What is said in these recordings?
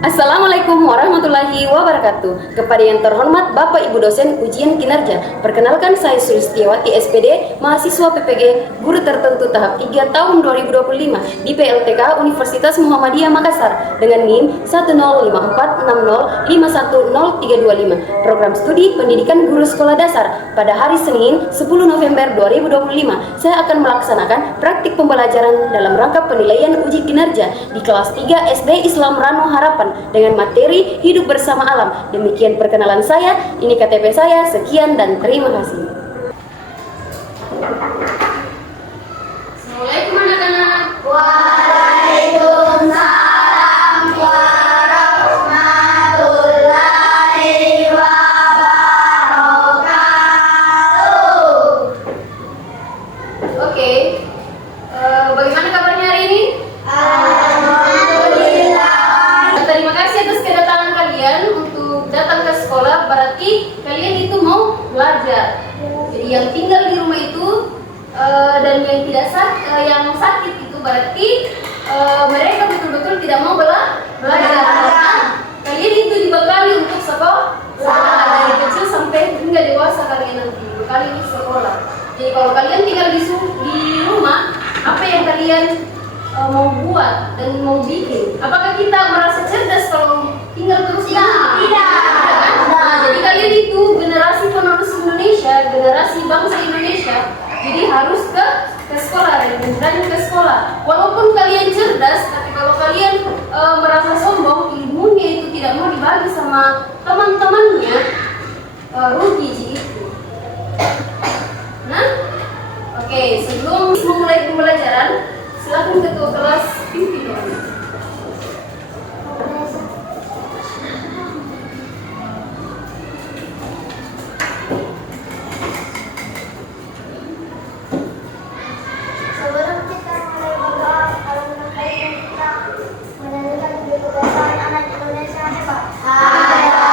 Assalamualaikum warahmatullahi wabarakatuh. Kepada yang terhormat Bapak Ibu dosen ujian kinerja, perkenalkan saya Sulistiawati SPD, mahasiswa PPG, guru tertentu tahap 3 tahun 2025 di PLTK Universitas Muhammadiyah Makassar dengan NIM 10546051025. Program studi pendidikan guru sekolah dasar. Pada hari Senin 10 November 2025, saya akan melaksanakan praktik pembelajaran dalam rangka penilaian uji kinerja di kelas 3 SD Islam Rano Harapan dengan materi hidup bersama alam. Demikian perkenalan saya, ini KTP saya, sekian dan terima kasih. Assalamualaikum anak-anak. Waalaikumsalam warahmatullahi wabarakatuh. Oke, bagaimana kabarnya hari ini? Terima kasih atas kedatangan kalian untuk datang ke sekolah. Berarti kalian itu mau belajar. Jadi yang tinggal di rumah itu dan yang tidak yang sakit itu berarti mereka betul-betul tidak mau belajar. Karena kalian itu dibekali untuk sekolah dari kecil sampai hingga dewasa kalian nanti dibekali di sekolah. Jadi kalau kalian tinggal di rumah, apa yang kalian mau buat dan mau bikin? Apakah kita merasa cerdas kalau tinggal terus di rumah? Tidak. Kan? Nah, jadi kalian itu generasi penerus Indonesia, generasi bangsa Indonesia. Jadi harus ke sekolah dan ke sekolah. Walaupun kalian cerdas, tapi kalau kalian merasa sombong, ilmunya itu tidak mau dibagi sama teman-temannya, rugi itu. Nah, oke, sebelum memulai pembelajaran, silakan ketua kelas pimpin. Sebelum kita mulai berdoa, kalau menurut kita menyanyikan kebebasan anak Indonesia hebat. Anak Indonesia hebat.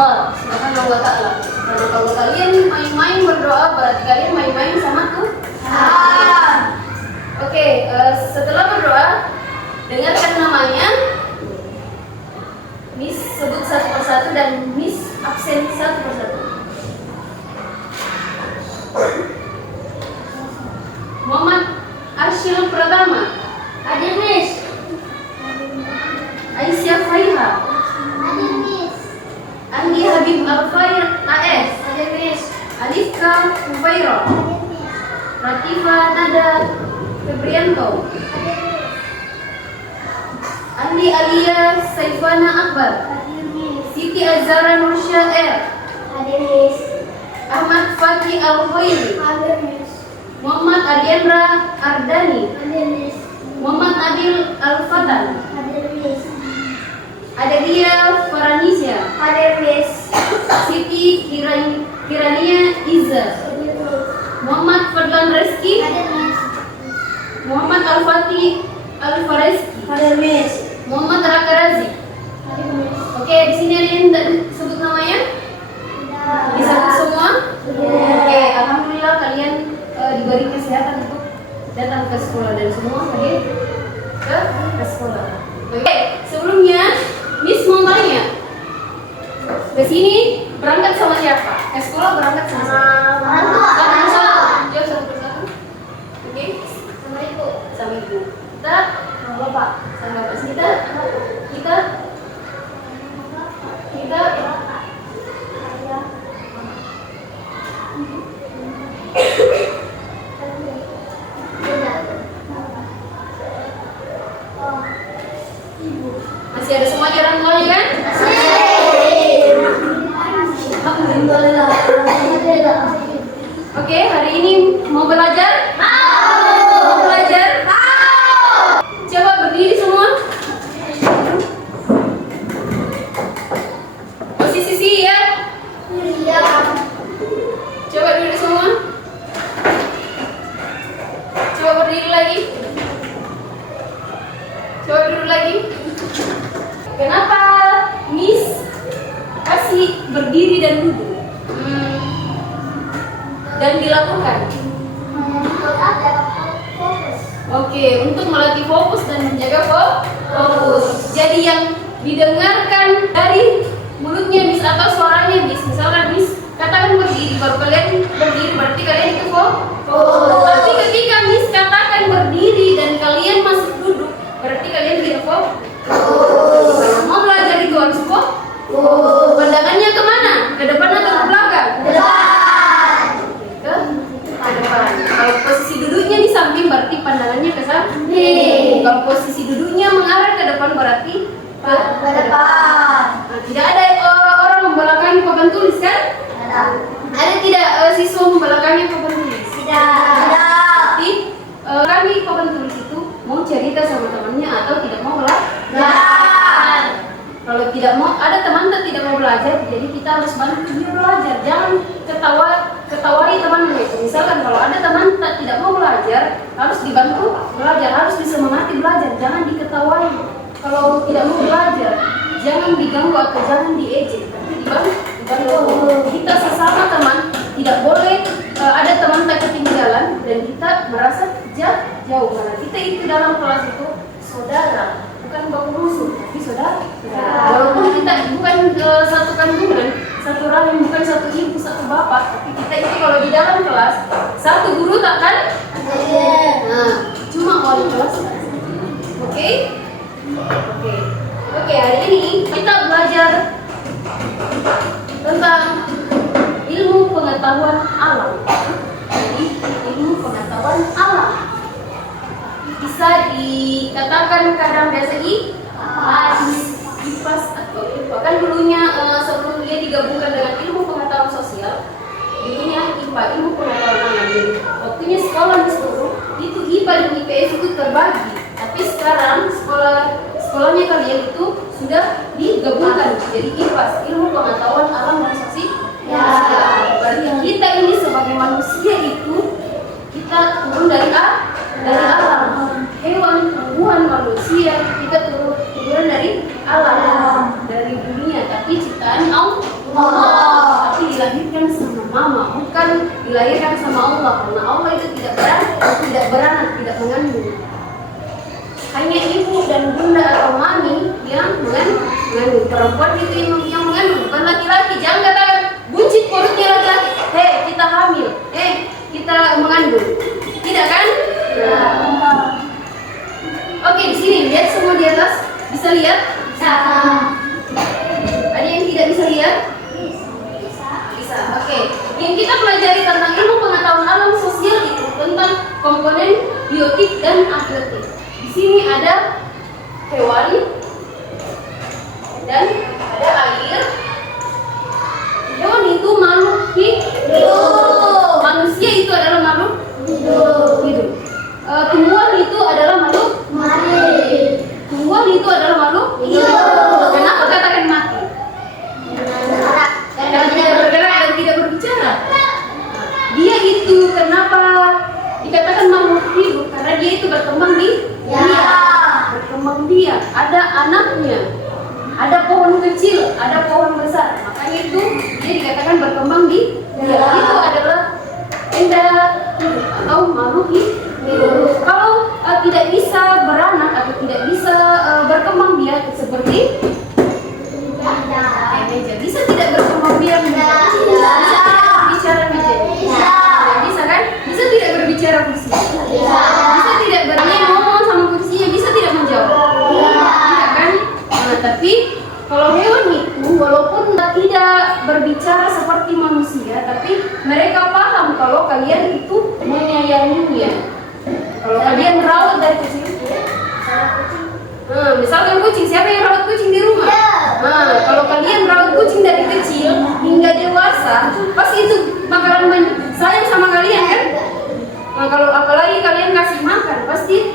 Allah Subhanahu wa Ta'ala. Karena kalau kalian main-main berdoa, berarti kalian main-main sama Tuhan. Oke, setelah berdoa, dengarkan namanya. Miss sebut satu persatu dan Miss absen satu persatu. Muhammad Arsyil Pratama. Hadir, Miss. Aisyah Faiha. Hadir, Miss. Andi Habib Alfair AS. Hadir, Miss. Alifka Kufairo. Hadir, Miss. Ratifa Nada Febrianto. Hadir, Miss. Andi Alia Saifana Akbar. Hadir, Miss. Siti Azhara Nursya R. Hadir, Miss. Ahmad Fakih Al-Khairi. Hadir, Miss. Muhammad Adiendra Ardani. Hadir, Miss. Muhammad Adil Al-Fatan. Hadir, Miss. Adelia Faranisya. Hadir, Miss. Siti Kirania Iza. Hadir, Miss. Muhammad Fadlan Reski. Hadir, Miss. Muhammad Al-Fatih Al-Fareski. Hadir, Miss. Muhammad Raka Razi. Hadir, Miss. Oke, di sini ada yang tak sebut namanya? Bisa semua? Oke, alhamdulillah kalian diberi kesehatan untuk datang ke sekolah dan semua hadir ke sekolah. Oke, sebelumnya Miss mau tanya, ke sini berangkat sama siapa? Ke sekolah berangkat sama siapa? Orang tua. Sama siapa? Jawab satu persatu. Oke, Sama ibu. sama ibu. Kita Sama bapak. sama bapak. Kita masih ada semua orang tuanya kan? Oke, hari ini mau belajar? Mau belajar? Coba berdiri semua. Posisi ya. Coba duduk semua. Coba berdiri lagi. Coba duduk lagi. Kenapa Miss kasih berdiri dan duduk? Dan dilakukan? Oke, untuk melatih fokus dan menjaga fokus. Jadi yang didengarkan dari mulutnya Miss atau suaranya Miss, misalkan Miss katakan berdiri, baru kalian berdiri, berarti kalian itu fokus. Tapi ketika Miss katakan berdiri dan kalian masih duduk, berarti kalian tidak fokus. Mau belajar itu harus fokus. Pandangannya kemana? Ke depan atau ke belakang? Ke depan. Kalau posisi duduknya di samping berarti pandangannya ke samping. Kalau posisi duduknya mengarah ke depan berarti ke depan. Nah, tidak ada orang membelakangi papan tulis kan? Ada tidak siswa membelakangi papan tulis? Tapi kami papan tulis itu mau cerita sama temannya atau tidak mau belajar. Kalau tidak mau, ada teman tidak mau belajar, jadi kita harus bantu dia belajar. Jangan ketawai temannya. Misalkan kalau ada teman tidak mau belajar, harus dibantu belajar, harus disemangati belajar, jangan diketawai. Kalau tidak mau belajar, jangan diganggu atau jangan diejek, tapi dibantu. Kita sesama teman tidak boleh ada teman tak ketinggalan dan kita merasa jauh, karena kita itu dalam kelas itu saudara, bukan baku musuh, tapi saudara. Walaupun kita bukan satu kandungan, satu rahim, bukan satu ibu, satu bapak, tapi kita itu kalau di dalam kelas satu guru takkan? Nah, cuma wali kelas. Oke, hari ini kita belajar tentang ilmu pengetahuan alam. Jadi ilmu pengetahuan alam bisa dikatakan kadang biasa IPAS atau IPA. Kan dulunya sebelum dia digabungkan dengan ilmu pengetahuan sosial, dulunya IPA, ilmu pengetahuan alam. Jadi waktunya sekolah di seluruh itu IPA dan IPS itu terbagi. Tapi sekarang sekolahnya kalian itu sudah digabungkan jadi IPAS, ilmu pengetahuan alam dan sosial. Berarti kita ini sebagai manusia itu kita turun dari alam. Hewan, tumbuhan, manusia kita turun dari alam, dari dunia. Tapi ciptaan Allah. Tapi dilahirkan sama mama, bukan dilahirkan sama Allah. Karena Allah itu tidak beranak, tidak mengandung. Hanya ibu dan bunda atau mami yang mengandung. Perempuan itu yang mengandung, bukan laki-laki. Jangan katakan buncit perutnya laki-laki. Hei, kita hamil. Hei, kita mengandung. Tidak kan? Oke, di sini lihat semua di atas. Bisa lihat? Ada yang tidak bisa lihat? Bisa. Oke. Yang kita pelajari tentang ilmu pengetahuan alam sosial itu tentang komponen biotik dan abiotik. Di sini ada hewan dan ada air. Hewan itu makhluk hidup. Manusia itu adalah makhluk hidup. Tumbuhan itu adalah makhluk mati. Tumbuhan itu adalah makhluk hidup. Kenapa katakan mati? Karena tidak bergerak dan tidak berbicara. Dia itu kenapa dikatakan makhluk hidup? Karena dia itu berkembang biak. Ada anaknya. Ada pohon kecil, ada pohon besar. Makanya itu dia dikatakan berkembang biak. Itu adalah benda hidup atau makhluk hidup. Kalau tidak bisa beranak atau tidak bisa berkembang biak seperti meja, bisa tidak berkembang biak? Bisa tidak berbicara meja? Bisa kan? Bisa tidak berbicara kursi? Bisa tidak ngomong sama kursinya? Bisa tidak menjawab? Tidak kan? Nah, tapi kalau hewan itu walaupun tidak berbicara seperti manusia, tapi mereka paham kalau kalian itu menyayanginya. Kalau kalian merawat dari kecil, misalkan kucing, siapa yang rawat kucing di rumah? Nah, kalau kalian merawat kucing dari kecil hingga dewasa, pasti itu bakalan sayang sama kalian kan? Nah, kalau apalagi kalian kasih makan, pasti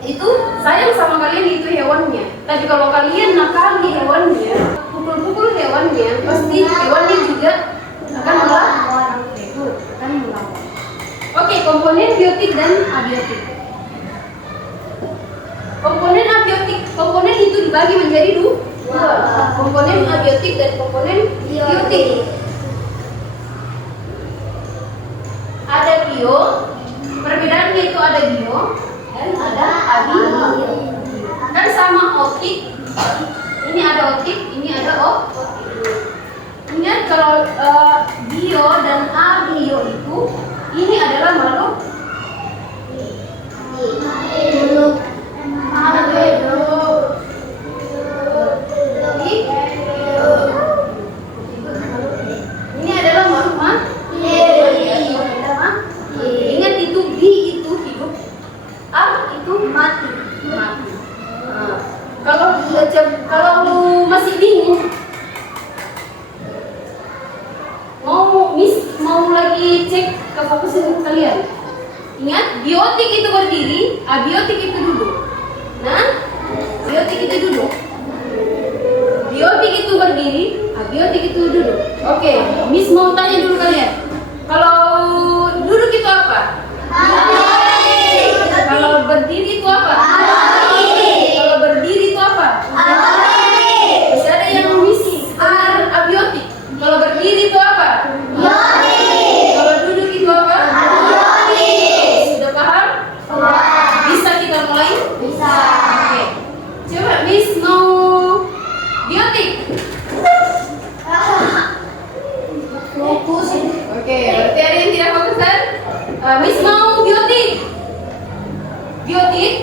itu sayang sama kalian itu hewannya. Tapi kalau kalian nakali hewannya, pukul-pukul hewannya, pasti hewannya juga akan melawan. Oke, komponen biotik dan abiotik. Komponen itu dibagi menjadi dua. Komponen abiotik dan komponen biotik. Ada bio, perbedaannya itu ada bio dan ada abio. Kan sama otik. Ini ada otik, ini ada otik. Ingat kalau bio dan abio itu, ini adalah makhluk hidup. Ini adalah makhluk mati. Ingat itu bi itu hidup, ab itu mati. Kalau masih bingung, mau lagi cek ke fokusin kalian. Ingat, biotik itu berdiri, abiotik itu duduk. Nah, biotik itu duduk. Biotik itu berdiri, abiotik itu duduk. Oke, Miss mau tanya dulu kalian. Kalau duduk itu apa? Kalau berdiri itu apa? Kalau berdiri itu apa? Bisa ada yang misi abiotik. Kalau berdiri itu apa? Kalau duduk itu apa? Sudah paham? Bisa kita mulai? Bisa. Oke. Coba Miss mau biotik. Fokus. Oke, berarti ada yang tidak fokus kan? Miss mau biotik. Biotik.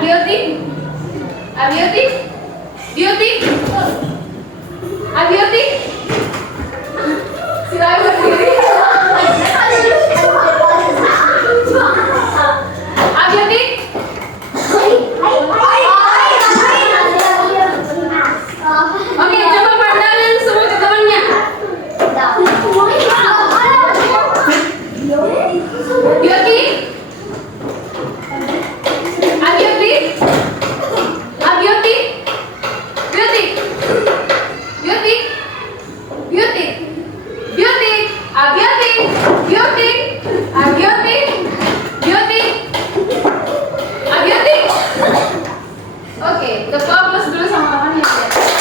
Abiotik. Abiotik. Biotik. Abiotik. Silakan berdiri. Abiotik. Oke, coba pandangin semua ke temannya. Biotik. Abiotik. Abiotik. Biotik. Biotik. Biotik. Biotik. Abiotik. Biotik. Abiotik. Biotik. Abiotik. Oke, tepuk aplaus dulu sama temannya ya.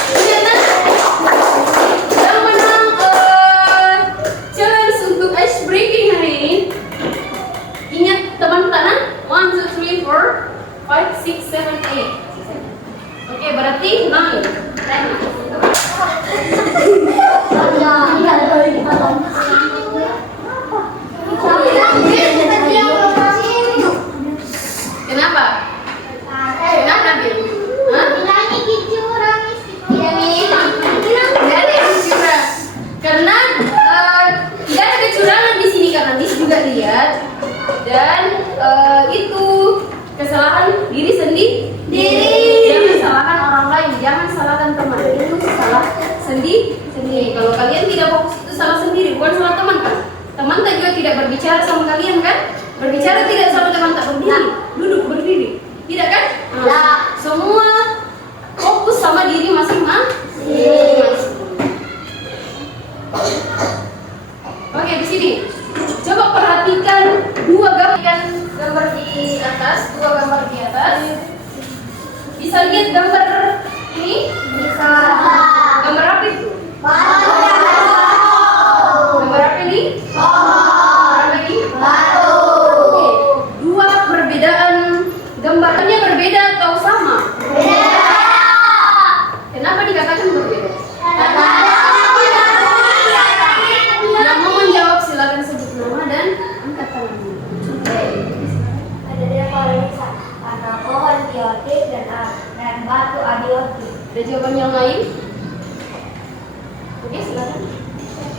Ternyata yang menang challenge untuk ice breaking hari ini. Ingat teman tangan 1, 2, 3, 4, 5, 6, 7, 8. Oke, berarti 9. Kenapa? Kenapa Nabil? Hah? Tidak ada kecurangan. Karena tidak ada kecurangan di sini karena Miss juga lihat dan itu kesalahan diri sendiri. Jangan salahkan orang lain, jangan salahkan teman. Itu salah sendiri. Kalau kalian tidak fokus itu salah sendiri, bukan salah teman kan? Teman tak juga tidak berbicara sama kalian kan? Berbicara tidak sama teman tak berdiri, duduk berdiri, tidak kan? Semua fokus sama diri masing-masing. Oke, di sini coba perhatikan gambar di atas, dua gambar di atas. Bisa lihat gambar ini? Bisa. Gambar apa itu? Gambar apa ini? Gambar ini? Oke, dua perbedaan gambarnya berbeda atau sama? Kenapa dikatakan berbeda? Yang mau menjawab silakan sebut nama dan angkat tangannya. Ada dia kalau bisa karena pohon biotik dan batu abiotik. Ada jawaban yang lain? Oke, silakan.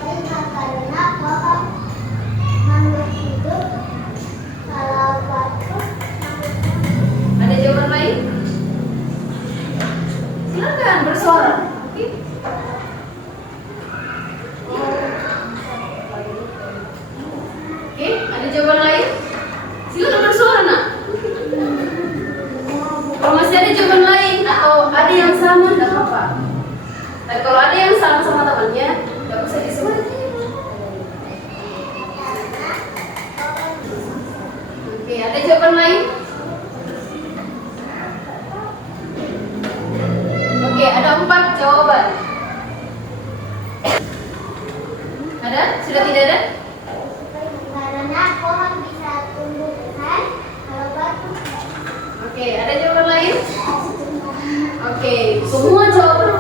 Karena pohon makhluk hidup, kalau batu Ada jawaban lain? Silakan bersuara. Oke. Oke, ada jawaban lain? Silakan bersuara, Nak. Kalau masih ada jawaban lain atau ada yang sama, tidak apa-apa. Dan kalau ada yang salah sama temannya, tidak usah disebut. Oke, ada jawaban lain? Oke, ada 4 jawaban. Ada? Sudah tidak ada? karena pohon bisa tumbuh besar, kalau batu Oke, ada jawaban lain? Oke, semua jawaban.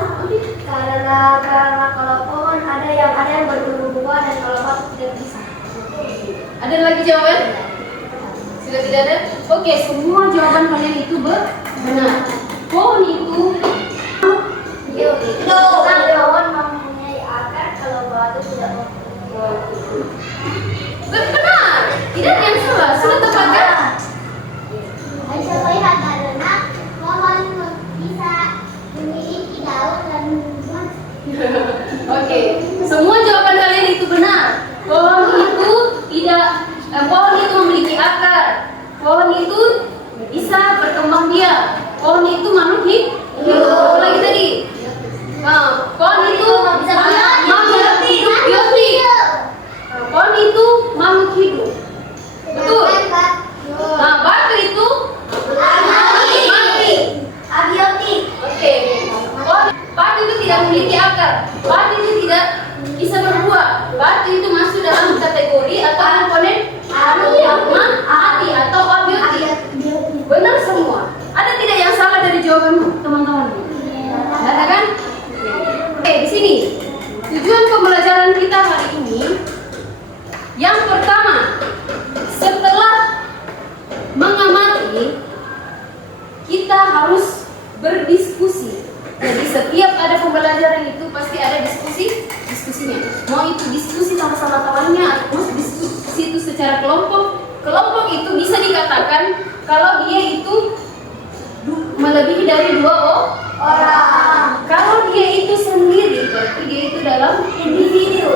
karena kalau pohon ada yang bertumbuh buah dan kalau batu tidak bisa. Ada lagi jawaban? Sudah tidak ada? Oke, semua jawaban kalian itu benar. Pohon itu Pohon mempunyai akar, kalau batu tidak mempunyai. benar. Tidak ada yang salah. Sudah tepat kan? Bisa lihat karena pohon bisa memiliki daun dan buah. Oke, semua jawaban kalian itu benar. Pohon itu pohon itu memiliki akar. Pohon itu bisa berkembang biak. kita harus berdiskusi. Jadi setiap ada pembelajaran itu pasti ada diskusinya. Mau itu diskusi sama-sama temannya atau diskusi itu secara kelompok. Kelompok itu bisa dikatakan kalau dia itu melebihi dari 2 orang. Kalau dia itu sendiri, berarti dia itu dalam individu.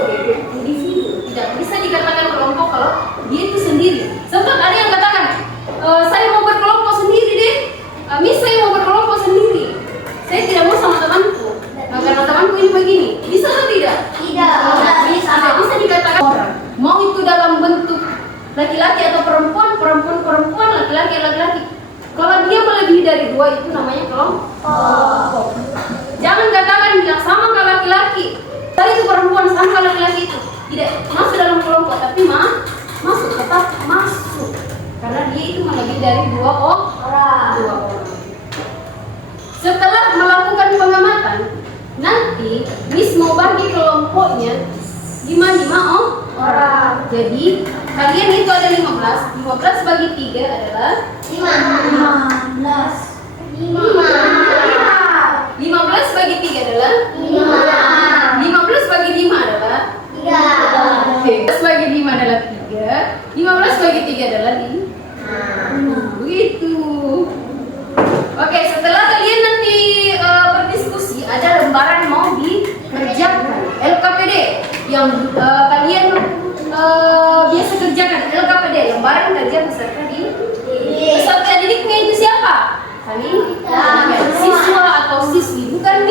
Tidak bisa dikatakan kelompok kalau dia itu sendiri. Sempat ada yang katakan, saya mau berkelompok sendiri deh. Miss, saya mau berkelompok sendiri. Saya tidak mau sama temanku. Karena temanku ini begini. Bisa atau tidak? Tidak bisa dikatakan orang. Mau itu dalam bentuk laki-laki atau perempuan, laki-laki. Kalau dia melebihi dari 2 itu namanya kelompok. Jangan katakan bilang sama ke laki-laki. Tadi itu perempuan sama ke laki-laki itu. Tidak masuk dalam kelompok, tapi tetap masuk. Karena dia itu melebihi dari 2 orang. Setelah melakukan pengamatan, nanti Miss mau bagi kelompoknya 5 orang. Jadi kalian itu ada 15. 15 bagi 3 adalah 15 bagi 3 adalah 15 bagi 5 adalah 15 bagi 5 adalah 3. 15 bagi 3 adalah 5. Begitu. Oke, setelah kalian nanti berdiskusi, ada lembaran mau dikerjakan, LKPD yang kalian biasa kerjakan. LKPD, lembaran kerja peserta didiknya itu siapa? Siswa atau siswi, bukan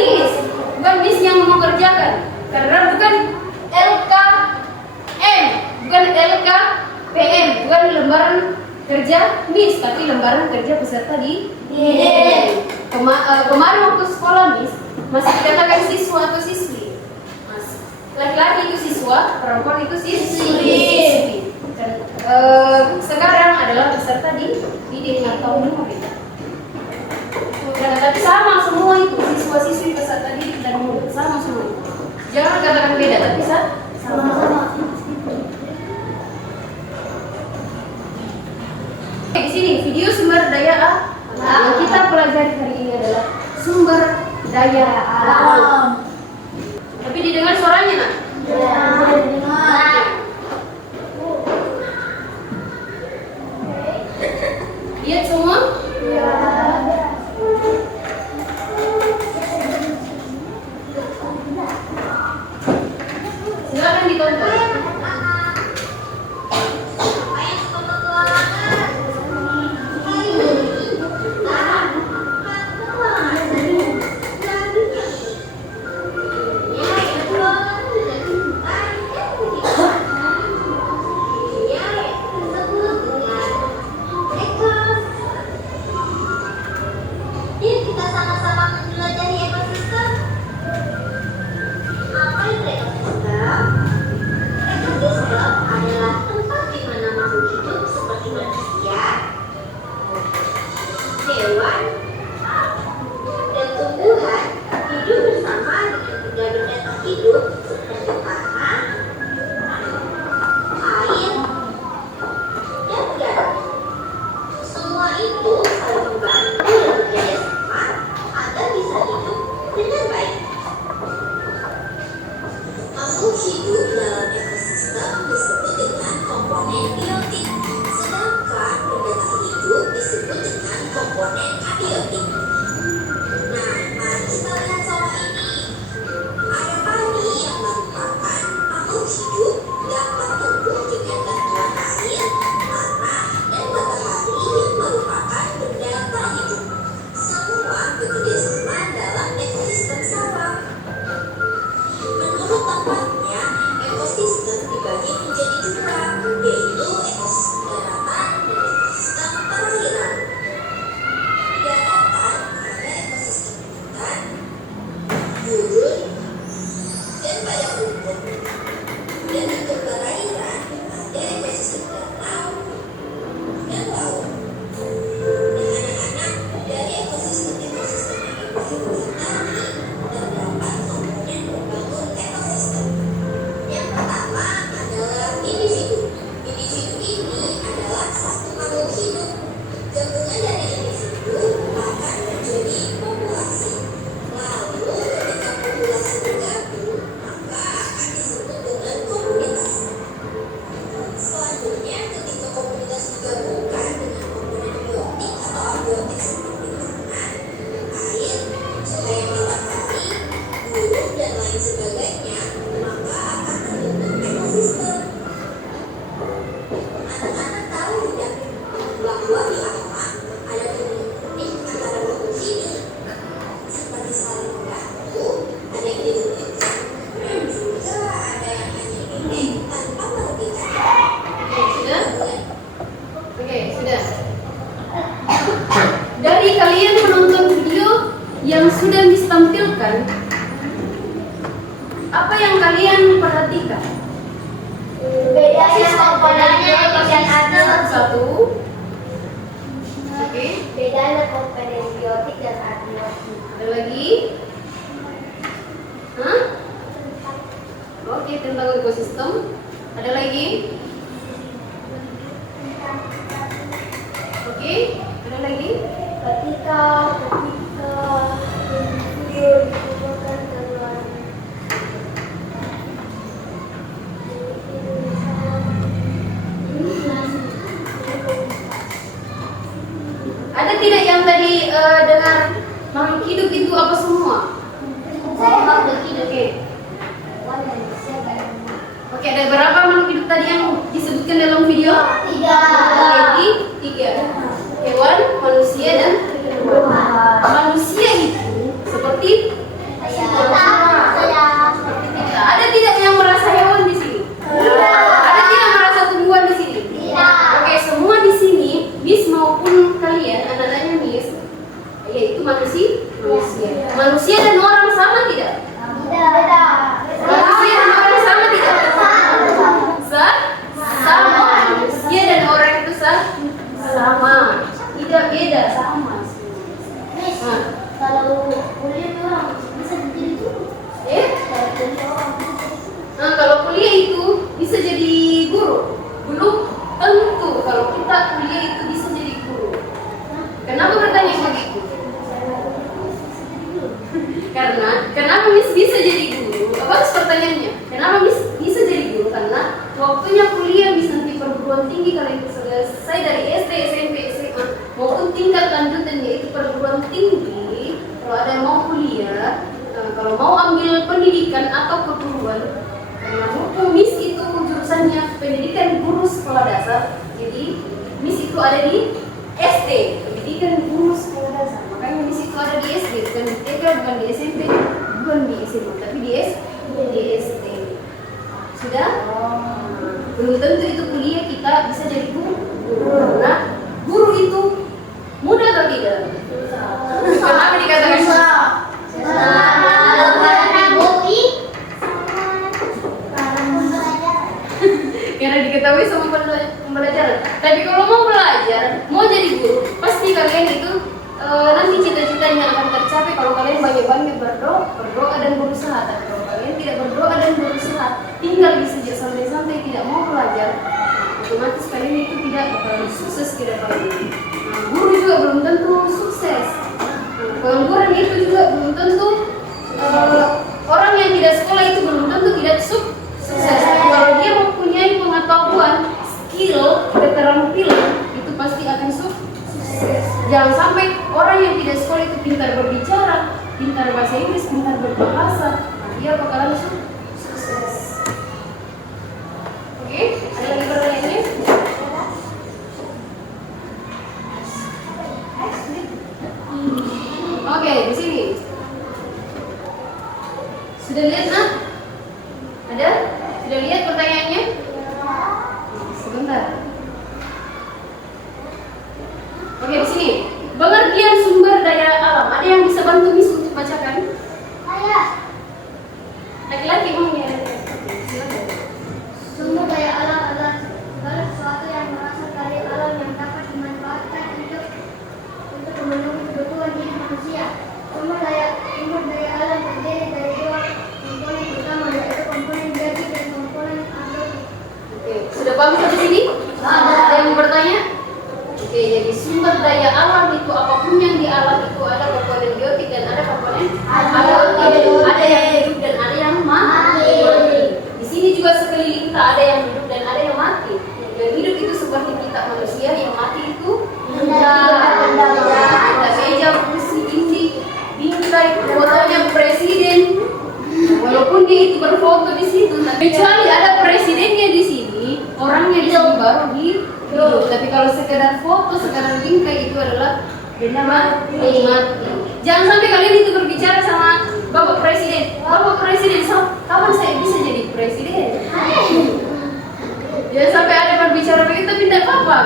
Miss yang mau kerjakan, karena bukan LKM, bukan LKPM, bukan lembaran kerja Miss, tapi lembaran kerja peserta didik. Kemarin waktu sekolah Miss masih dikatakan siswa atau siswi. Laki-laki itu siswa, perempuan itu siswi. Dan sekarang adalah peserta didik atau murid. Tapi sama semua itu, siswa-siswi, peserta didik dan murid sama semua. Jangan katakan beda, tapi sama-sama. Di sini video sumber daya alam. Yang kita pelajari hari ini adalah sumber daya alam. Tapi didengar suaranya, nak? Lihat semua? Silakan ditonton. makan, apa yang kalian perhatikan? Bedanya komponennya dan adil. Satu. Oke. Bedanya komponen biotik dan abiotik. Ada lagi? Hah? Oke, tentang ekosistem. Ada lagi? Oke, ada lagi? Ketika video dikumpulkan keluar Ada tidak yang tadi dengar makhluk hidup itu apa semua? Makhluk hidup. Oke, ada berapa makhluk hidup tadi yang disebutkan dalam video? Tiga. Oke, tiga. Hewan, manusia, dan manusia itu seperti kita. Ada tidak yang merasa hewan di sini? Ada tidak merasa tumbuhan di sini? Oke, semua di sini, Miss maupun kalian, anak-anaknya Miss, yaitu manusia. Manusia dan orang sama tidak? Manusia dan orang sama tidak? Sama. Manusia dan orang itu sama. Tidak beda, sama. Kalau kuliah orang bisa jadi guru. Kalau kuliah itu bisa jadi guru. Belum tentu kalau kita kuliah itu bisa jadi guru. Kenapa bertanya begitu? Karena kenapa Miss bisa jadi guru? Bagus pertanyaannya. Kenapa Miss bisa jadi guru? Karena waktunya kuliah Miss nanti perguruan tinggi kalian selesai dari SD, SMP, SMA maupun tingkat lanjutan yaitu perguruan tinggi. Kalau ada yang mau kuliah, kalau mau ambil pendidikan atau keguruan, karena hukum Miss itu jurusannya pendidikan guru sekolah dasar. Jadi Miss itu ada di SD, pendidikan guru sekolah dasar. Makanya Miss itu ada di SD, bukan di TK, bukan di SMP, bukan di SMA, tapi di SD. Sudah? Belum tentu itu kuliah kita bisa jadi guru. Karena guru itu mudah atau tidak? Kenapa dikatakan susah? Karena diketahui sama pembelajaran. Tapi kalau mau belajar, mau jadi guru, pasti kalian itu nanti cita-citanya akan tercapai kalau kalian banyak-banyak berdoa dan berusaha. Tapi kalau kalian tidak berdoa dan berusaha, tinggal di saja santai-santai tidak mau belajar, otomatis kalian itu tidak bakalan sukses ke depannya. Guru juga belum tentu sukses. Pengangguran itu juga belum tentu. Orang yang tidak sekolah itu belum tentu tidak sukses. Kalau dia mempunyai pengetahuan, skill, keterampilan, itu pasti akan sukses. Jangan sampai orang yang tidak sekolah itu pintar berbicara, pintar bahasa Inggris, pintar berbahasa, dia bakalan sukses. Oke, ada lagi pertanyaannya? Oke, di sini. Sudah lihat, Nak? Ada? Sudah lihat pertanyaannya? Sebentar. Oke, di sini. Pengertian sumber daya alam. Ada yang bisa bantu Miss untuk bacakan? Laki-laki maunya. Silakan. Sumber daya alam adalah segala sesuatu yang berasal dari alam yang dapat dimanfaatkan untuk memenuhi kebutuhan hidup manusia. Sumber daya alam terdiri dari dua komponen utama, yaitu komponen biotik dan komponen abiotik. Oke, sudah paham sampai sini? Ada yang mau bertanya? Oke, jadi sumber daya alam itu apapun yang di alam itu ada komponen biotik dan ada komponen abiotik. Ada yang hidup dan ada yang mati. Di sini juga sekeliling kita ada yang hidup dan ada yang mati. Yang hidup itu seperti kita manusia, yang mati itu benda, meja, kursi, dinding, bingkai, fotonya presiden. Walaupun dia itu berfoto di situ, kecuali ada presidennya di sini, orangnya di sini baru hidup. Tapi kalau sekedar foto, sekedar bingkai itu adalah benda mati. Jangan sampai kalian itu berbicara sama Bapak Presiden. Bapak Presiden, kapan saya bisa jadi presiden? Jangan sampai ada berbicara begitu, tapi tidak apa-apa.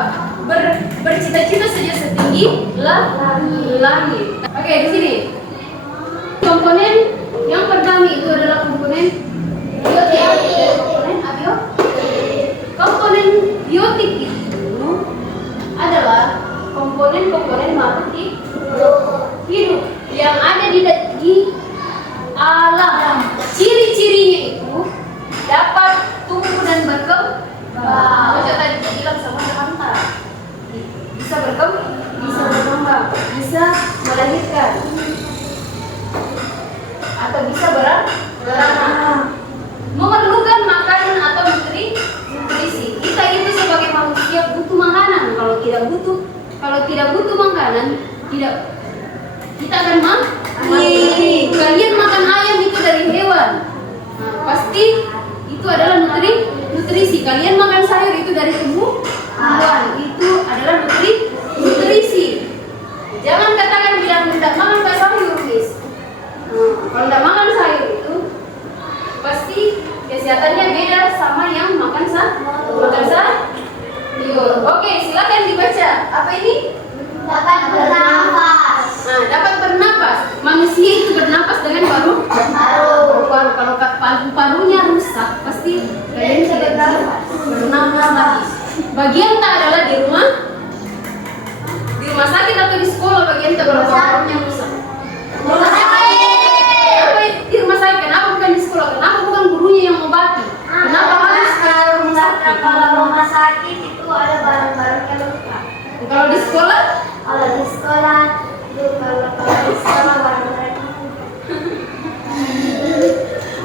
Bercita-cita saja setinggi langit. Oke, di sini. komponen yang pertama itu adalah komponen biotik. Komponen komponen biotik itu adalah komponen-komponen makhluk hidup yang ada di alam. Ciri-cirinya itu dapat tumbuh dan berkembang. Baca tadi bilang sama Hanta. Bisa berkembang, bisa melahirkan, atau bisa beranak. Memerlukan makanan atau nutrisi. Kita itu sebagai manusia butuh makanan. Kalau tidak butuh makanan, kita akan mati. Kalian makan ayam itu dari hewan. Nah, pasti itu adalah nutrisi. Kalian makan sayur itu dari tumbuhan. Itu adalah nutrisi. Jangan katakan bilang tidak makan sayur, guys. Kalau tidak makan sayur itu pasti kesehatannya beda sama yang makan sayur. Oke, silakan dibaca. Apa ini? Dapat bernafas. Nah, dapat bernapas. Manusia itu bernapas dengan paru. Kalau paru-parunya rusak, pasti kalian tidak bisa bernapas lagi. Bagian tak adalah di rumah sakit atau di sekolah. Bagian tak kalau paru-parunya rusak. Rumah sakit. Apa di rumah sakit? Kenapa bukan di sekolah? Kenapa bukan gurunya yang mengobati? Kenapa harus kalau rumah sakit itu ada barang-barang yang lengkap. Kalau di sekolah? Kalau di sekolah barang-barang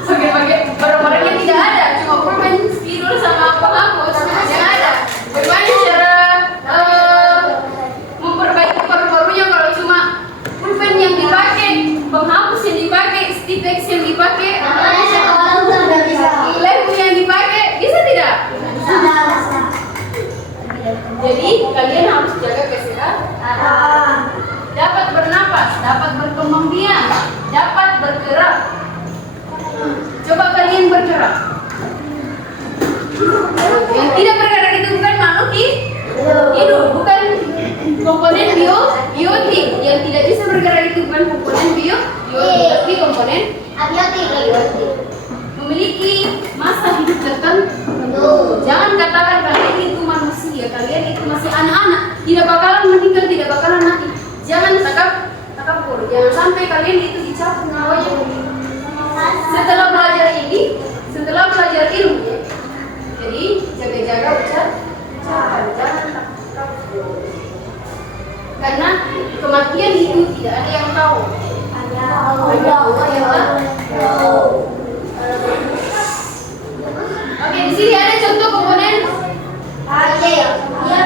Sebagai barang-barangnya tidak ada, cuma pulpen, spidol sama penghapus yang ada. Bagaimana cara memperbaiki paru-parunya kalau cuma pulpen yang dipakai, penghapus yang dipakai, stipex yang dipakai, lem yang dipakai, bisa tidak? Jadi kalian harus jaga kesehatan. Dapat bernapas, dapat berkembang biak, dapat bergerak. Coba kalian bergerak. Yang tidak bergerak itu bukan makhluk hidup, bukan komponen biotik. Yang tidak bisa bergerak itu bukan komponen biotik, tapi komponen abiotik. memiliki masa hidup tertentu. Jangan katakan kalian itu manusia, kalian itu masih anak-anak, tidak bakalan meninggal, tidak bakalan mati. Jangan takabur, jangan sampai kalian itu dicap pengawalnya. Setelah belajar ilmu, ya. Jadi jaga-jaga ucapan, jangan takabur. Karena kematian itu tidak ada yang tahu. Hanya Allah yang tahu. Oke, di sini ada contoh komponen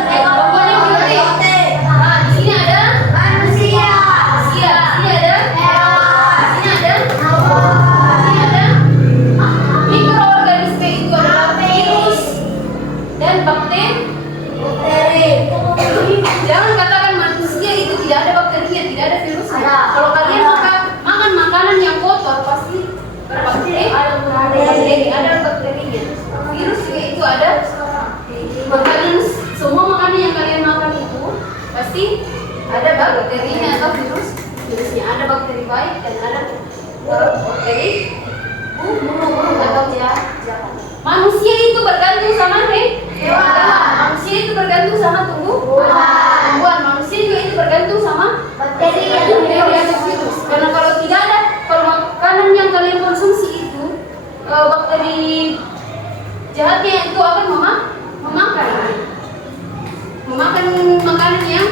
komponen biotik. Nah, di sini ada Manusia. di sini ada Hewan. di sini ada mikroorganisme itu adalah virus dan bakteri. Jangan katakan manusia itu tidak ada bakterinya, tidak ada virusnya. Kalau kalian makan makanan yang kotor pasti berbakteri, ada bakterinya. Virus juga itu ada. Semua makanan yang kalian makan itu pasti ada bakterinya atau virusnya. Ada bakteri baik dan ada bakteri buruk atau jahat. Manusia itu bergantung sama hewan. Manusia itu bergantung sama tumbuhan. Manusia juga itu bergantung sama Bakteri atau virus. Karena kalau tidak ada, kalau makanan yang kalian konsumsi itu bakteri jahatnya itu akan memakan makanan yang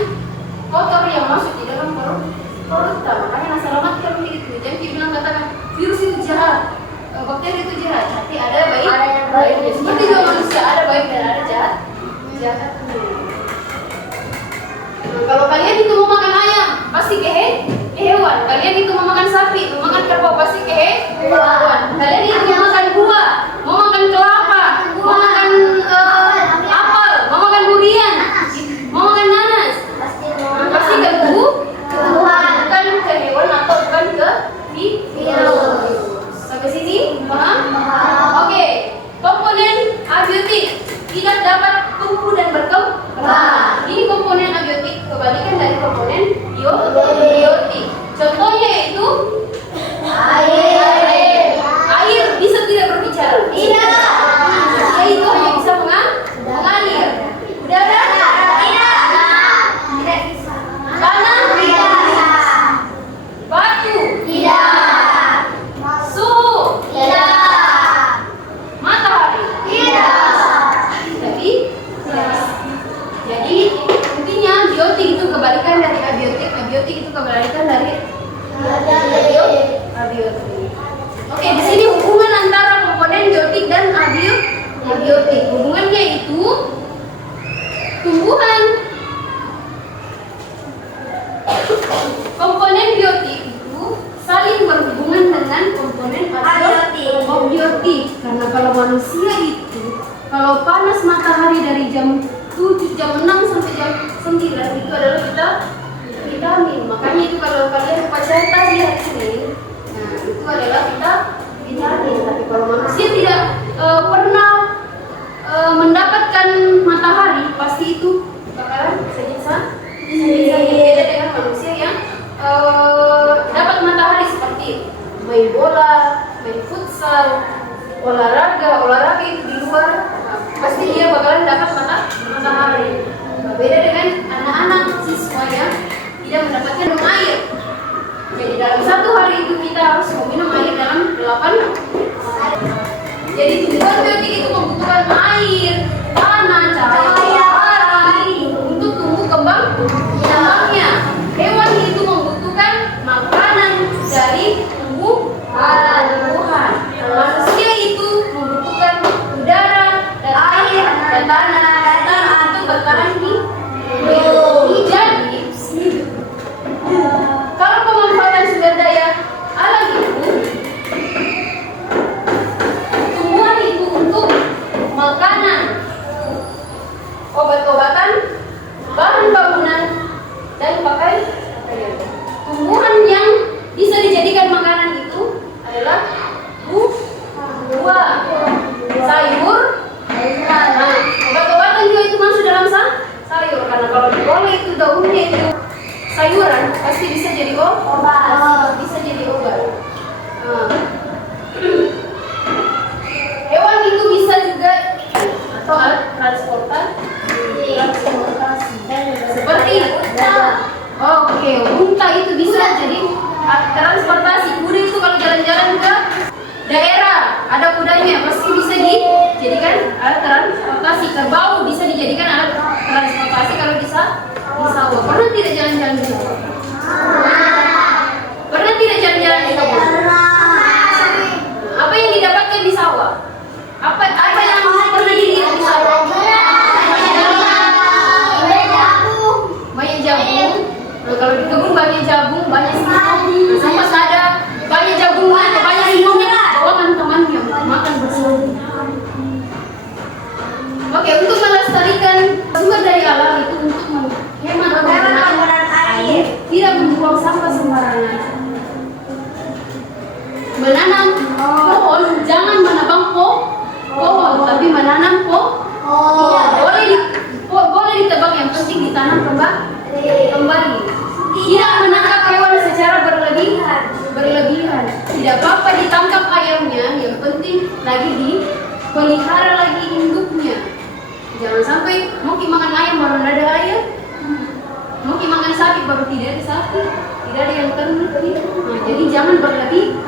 kotor yang masuk di dalam perut kita. Makanya selamatkan itu. Jangan bilang katakan virus itu jahat, bakteri itu jahat. Tapi ada baiknya. Seperti juga manusia ada baik dan ada jahat. Kalau kalian itu mau makan ayam, pasti ke hewan. Kalian itu mau makan sapi, mau makan kerbau, pasti ke hewan. Kalian itu mau makan buah, mau makan kelapa, mau makan apel, mau makan durian, mau makan nanas, pasti ke tumbuhan, bukan ke hewan atau bukan ke virus. Sampai sini paham? Oke. Komponen abiotik tidak dapat tumbuh dan berkembang. Ini komponen abiotik kebalikan dari komponen biotik. Contohnya yaitu bukan dari abiotik. Oke, di sini hubungan antara komponen biotik dan abiotik. Hubungannya itu tumbuhan. Komponen biotik itu saling berhubungan dengan komponen abiotik. Karena kalau manusia itu, kalau panas matahari dari jam 7, jam 6 sampai jam 9 itu adalah vitamin. Makanya itu kalau kalian upacara tadi hari Senin, nah itu adalah vitamin. Tapi kalau manusia tidak pernah mendapatkan matahari, pasti itu bakalan bisa berbeda dengan manusia yang dapat matahari seperti main bola, main futsal, olahraga itu di luar, pasti dia bakalan dapat matahari. Beda dengan anak-anak siswa yang tidak mendapatkan minum air. Jadi dalam satu hari itu kita harus meminum air dalam 8 hari. Jadi tumbuhan biotik itu membutuhkan air, tanah, cahaya matahari untuk tumbuh kembangnya. Hewan itu membutuhkan makanan dari tumbuhan. Manusia itu membutuhkan udara dan air dan tanah untuk bertahan hidup. Jadi kalau pemanfaatan sumber daya alam itu, tumbuhan itu untuk makanan, obat-obatan, bahan bangunan, dan pakaian. Tumbuhan yang bisa dijadikan makanan itu adalah buah, sayur, obat-obatan juga itu masuk dalam sayur. Karena kalau diolah itu daunnya itu sayuran, pasti bisa jadi obat. Bisa jadi obat. Hewan itu bisa juga atau alat transportasi. Seperti oke, unta itu bisa jadi transportasi. Kuda itu kalau jalan-jalan ke daerah ada kudanya, pasti bisa dijadikan alat transportasi. Kerbau bisa dijadikan alat transportasi kalau bisa di sawah. Pernah tidak jalan-jalan di sawah? Pernah tidak jalan-jalan di sawah? Apa yang didapatkan di sawah? Apa yang pernah dilihat di sawah? Banyak jagung. Nah, kalau di kebun banyak jagung, banyak singkong. Sempat ada banyak jagung, banyak singkongnya. Bawakan temannya makan bersama. Oke, untuk melestarikan sumber daya alam itu untuk menghemat penggunaan air, tidak membuang sampah sembarangan. Menanam pohon, jangan menebang pohon, tapi menanam pohon. Boleh ditebang, yang penting ditanam kembali. Tidak menangkap hewan secara berlebihan. Tidak apa-apa ditangkap ayamnya, yang penting lagi dipelihara lagi induknya. Jangan sampai mau makan ayam baru ada ayam, mau makan sapi baru tidak ada sapi, tidak ada yang ternak. Nah, jadi jangan berlebihan,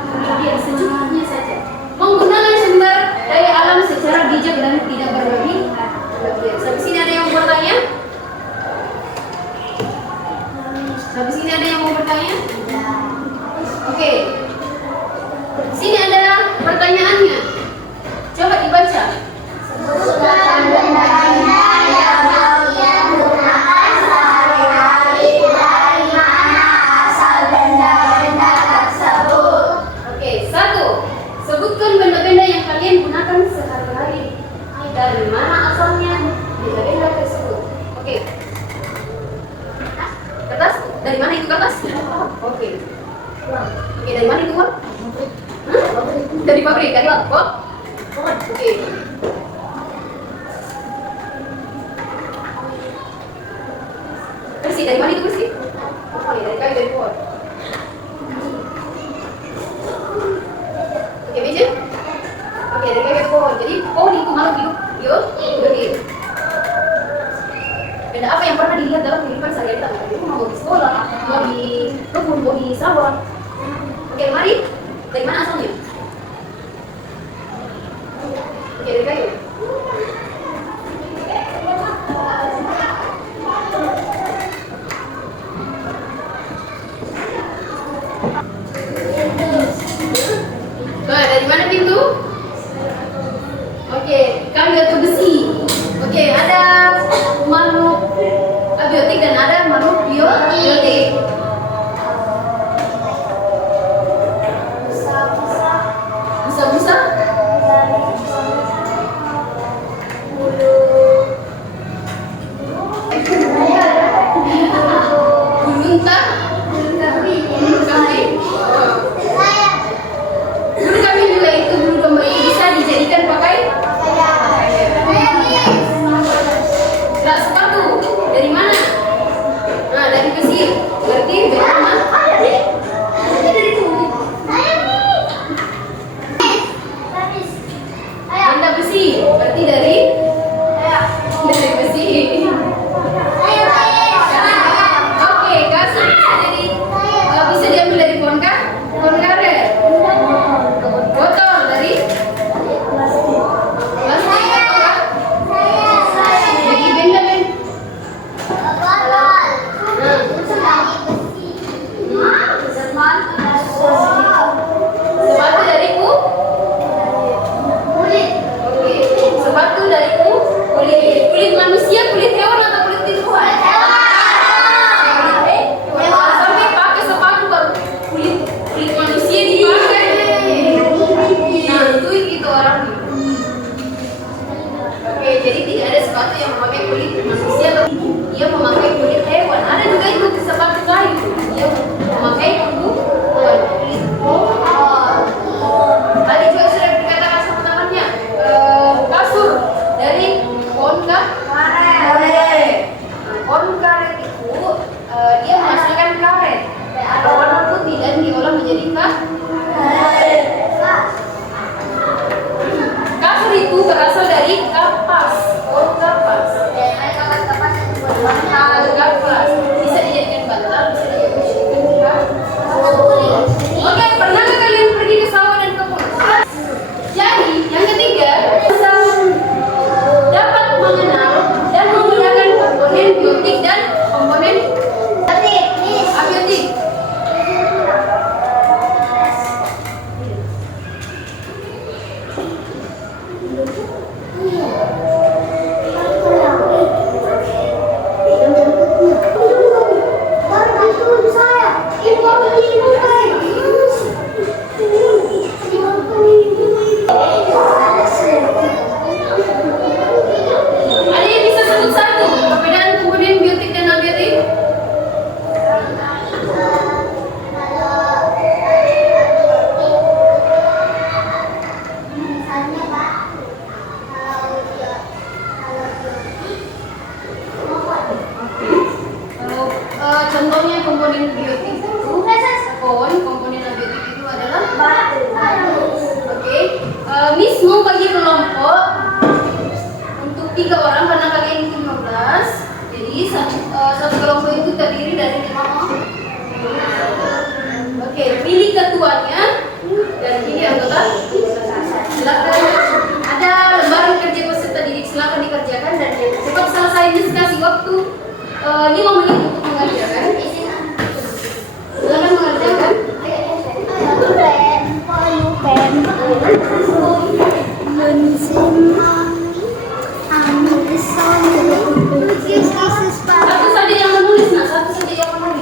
secukupnya saja. Menggunakan sumber daya alam secara bijak dan tidak berlebihan. Sampai sini ada yang mau bertanya? Sampai sini ada yang mau bertanya? Oke. Sini ada pertanyaannya. Coba dibaca. Sebutkan benda-benda yang kalian gunakan sehari-hari. Dari mana asal benda-benda tersebut? Oke, 1. Sebutkan benda-benda yang kalian gunakan sehari-hari. Dari mana asalnya benda-benda tersebut? Oke. Kertas? Dari mana itu kertas? Oke. Oke, dari mana itu uang? Dari pabrik, dari kok? Oke. Bersih, dari mana itu bersih? Oke, dari kayu, dari pohon. Oke, meja? Oke, dari kayu, dari pohon. Jadi pohon itu makhluk hidup benda apa yang pernah dilihat dalam kehidupan sehari-hari kita? Mau di sekolah, mau di kebun, mau di sawah. Oke, mari. Dari mana asalnya? Oke, dari kayu. Nah, dari mana pintu? Oke, kami batu besi. Oke, ada makhluk abiotik dan ada makhluk biotik. Busa-busa? Gulunta? Bulu kambing. Bulu kambing juga itu, bulu domba itu bisa dijadikan pakai gelas sepatu. Dari mana? Nah, dari Mesir. Berarti dari mana? Benda besi. Berarti dari besi. Oke, kasih bisa diambil dari pohon karet. Botol dari plastik. Jadi benda sepatu dari kulit. Oke, sepatu dari kulit manusia, kulit hewan atau kulit tumbuhan? Sampai pakai sepatu baru kulit manusia dipakai. Nah, itu orang. Oke, jadi tidak ada sepatu yang memakai kulit manusia, tapi dia memakai kulit hewan. Ada juga itu sepatu kayu, dia memakai kulit pohon. Tadi juga sudah dikatakan sama temannya, kasur dari pohon karet. Pohon karet itu dia menghasilkan karet. Ada warna putih dan diolah menjadi karet. Kasur itu berasal dari kapas. Pohon kapas. Kapas bisa dijadikan bantal, bisa dijadikan Oke, pernah nggak kalian pergi ke sawah dan kebun? Jadi, yang ketiga, dapat mengenal dan menggunakan komponen biotik dan komponen abiotik. Ada yang bisa sebut satu perbedaan komponen biotik dan abiotik? Contohnya komponen biotik itu komponen abiotik itu adalah Oke, Miss mau bagi kelompok untuk 3 orang karena kalian itu 15. Jadi satu kelompok itu terdiri dari 5 orang. Oke, pilih ketuanya dan pilih anggota. Silakan. Ada lembaran kerja peserta didik, silakan dikerjakan dan cepat selesai. Miss kasih waktu 5 menit untuk mengerjakan. Silakan mengerjakan. Satu saja yang menulis, nah satu saja yang menulis.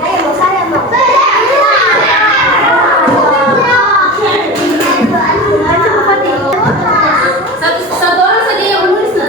Satu orang saja yang menulis, nah.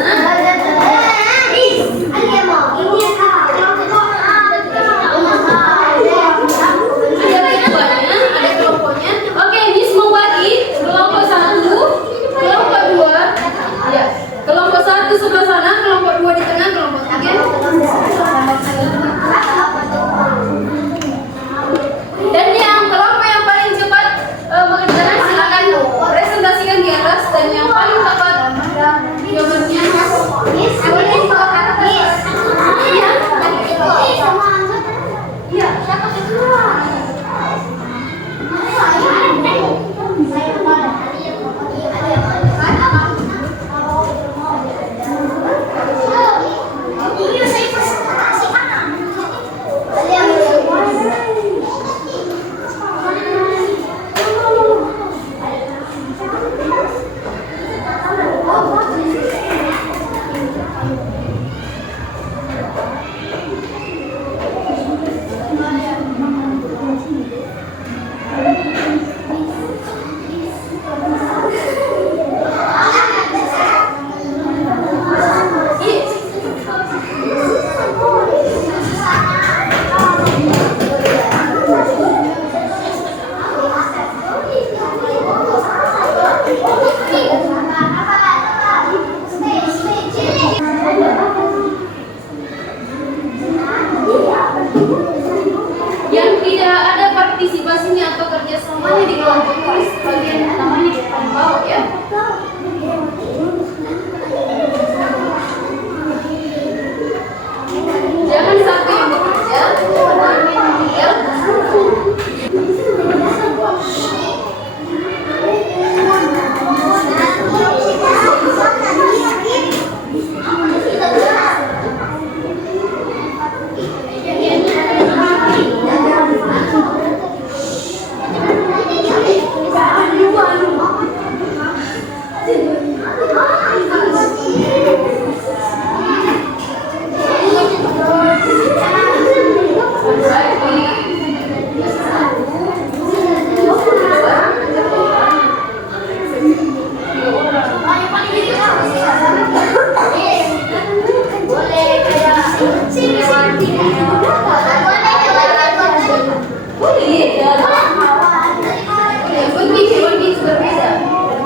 hewan itu berbeda.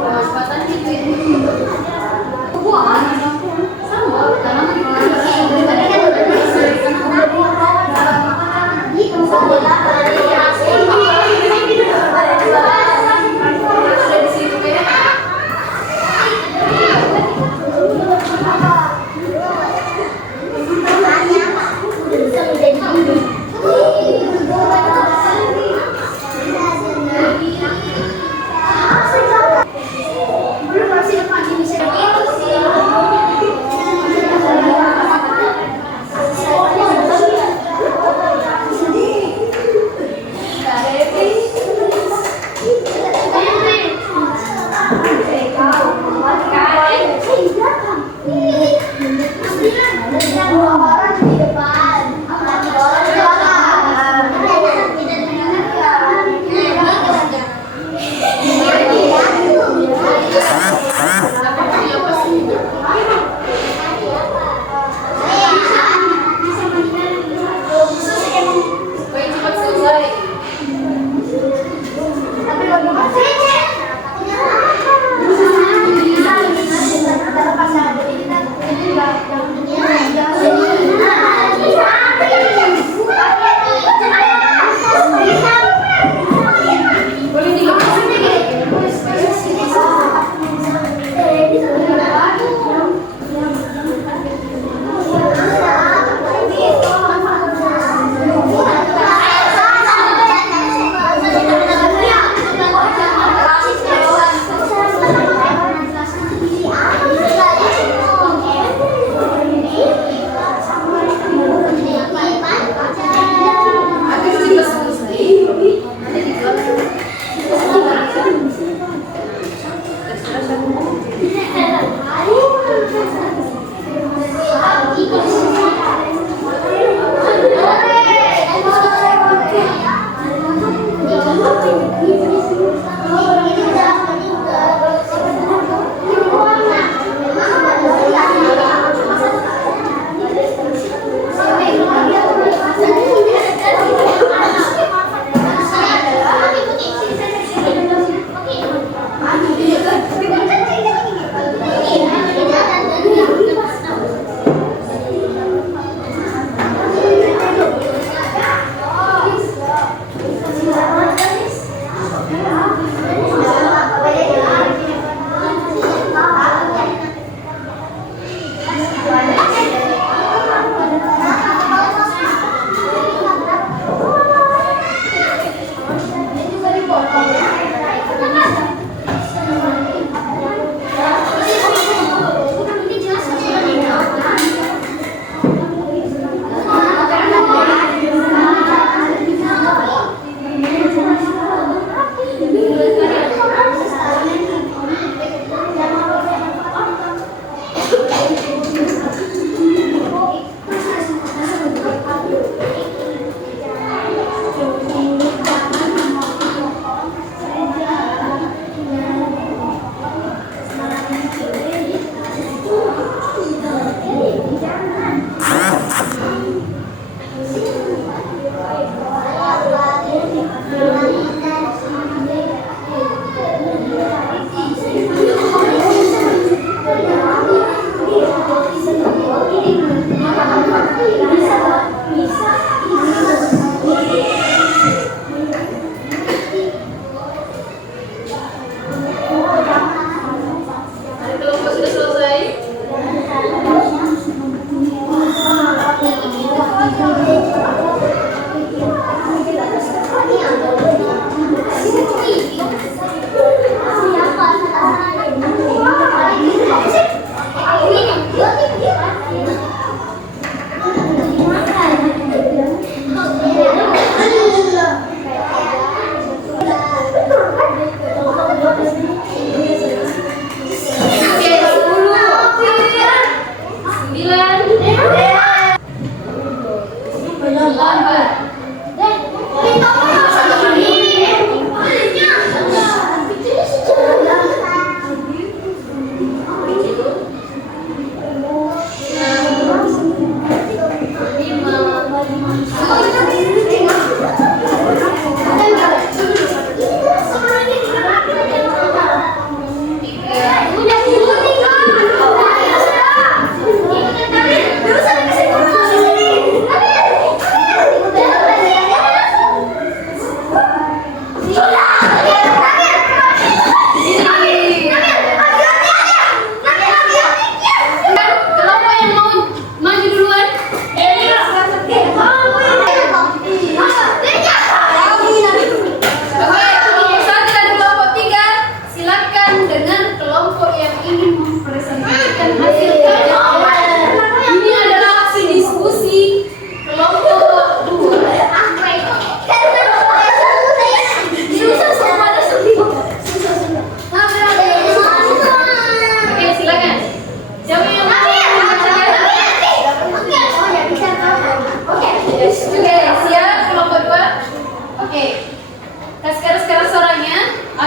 Kecepatan itu buah sama tanaman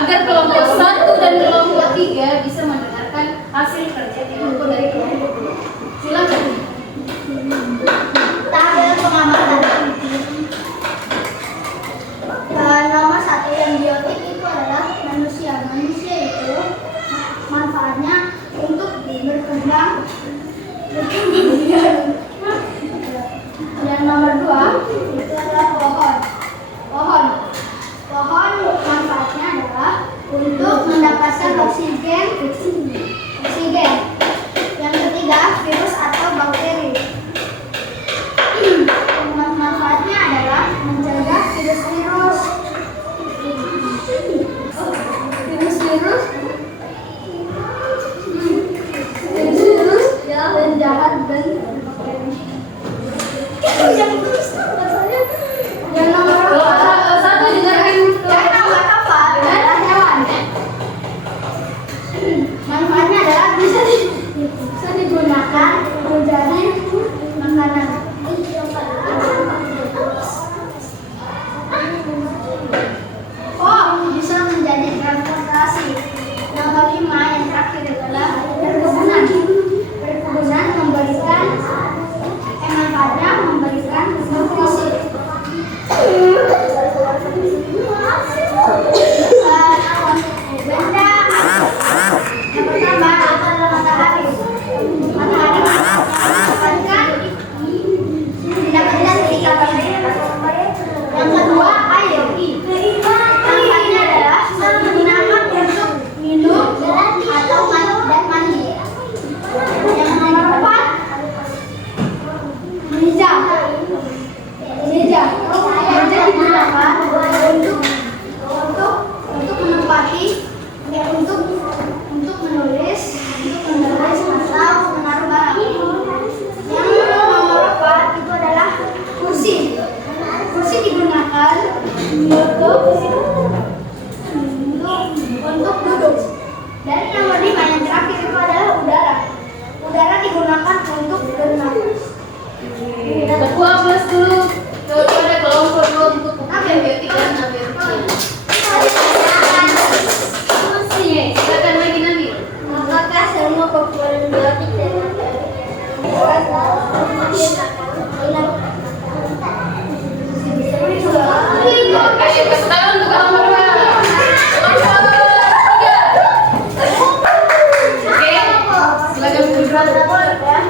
agar kelompok 1 dan kelompok 3 bisa mendengarkan hasil kerja kelompok dari kelompok 2. Silakan. Tabel pengamatan. Nomor 1 yang biotik itu adalah manusia. Manusia itu manfaatnya untuk berkembang. Yang nomor 2 itu adalah pohon. Pohon manfaatnya adalah untuk mendapatkan oksigen. Yang ketiga, virus atau bakteri. Manfaatnya adalah menjaga virus-virus dan jahat dan yang nomor 4 adalah hewan. Manfaatnya adalah bisa digunakan menjadi makanan. Bisa menjadi transportasi. Yang kelima, yang terakhir adalah perkebunan. Perkebunan memberikan manfaatnya memberikan nutrisi. Benda yang pertama adalah matahari. Matahari mendapatkan yang kedua air. Manfaatnya adalah digunakan untuk minum atau dan mandi. Yang nomor 4 meja digunakan untuk menempati untuk menulis atau menaruh barang. Yang nomor 4 itu adalah kursi. Kursi digunakan untuk duduk. Dan nomor 5 yang terakhir itu adalah udara. Udara digunakan untuk bernafas. Ketua plus dulu kepada kelompok 2 untuk biotik dan abiotik. Silakan lagi nanti. Apakah semua komponen biotik dan Kasih tangan untuk kelompok 2. Silakan bergerak.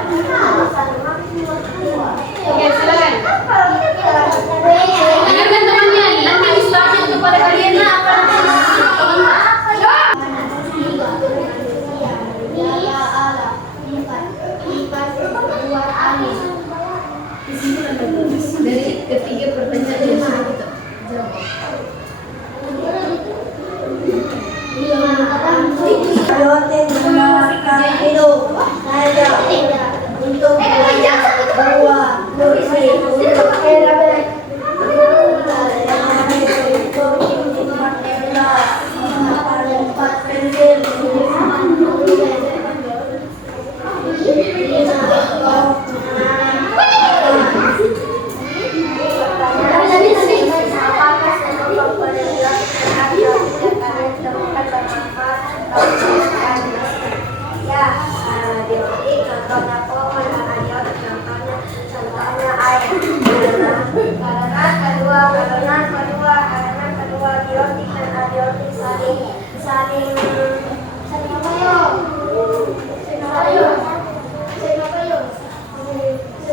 Oke, silakan. Dengarkan temannya, nanti istilahnya kepada kalian apa dari ketiga pertanyaan yang sudah kita jawab. Biotik menggunakan hidup hanya untuk buah nutrisi untuk saling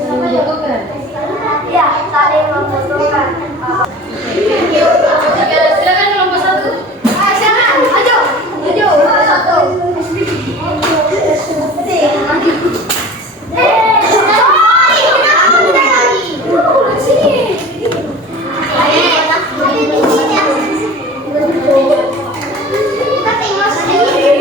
membutuhkan. Silakan kelompok 1. Silakan, maju. Satu. Kita tinggal sedikit.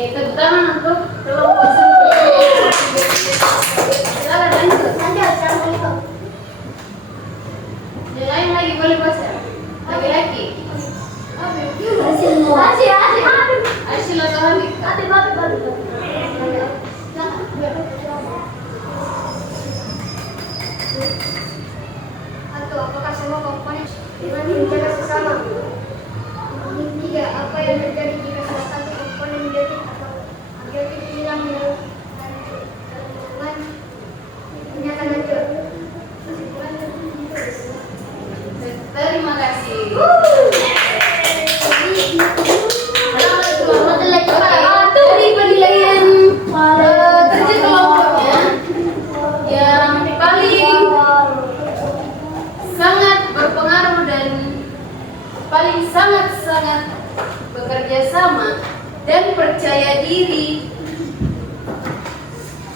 Oke, tepuk tangan untuk kelompok satu. Silakan lanjut. Assalamualaikum. Yang lain lagi boleh baca. Laki-laki. Aisyah atau Hamid? Satu, apakah semua komponen dengan menjaga sesama? Yang tiga, apa yang terjadi jika salah satu komponen biotik atau abiotik hilang dalam lingkungan? Ini akan hancur. Terima kasih. Dari penilaian kerja kelompoknya yang paling sangat berpengaruh dan paling sangat bekerja sama dan percaya diri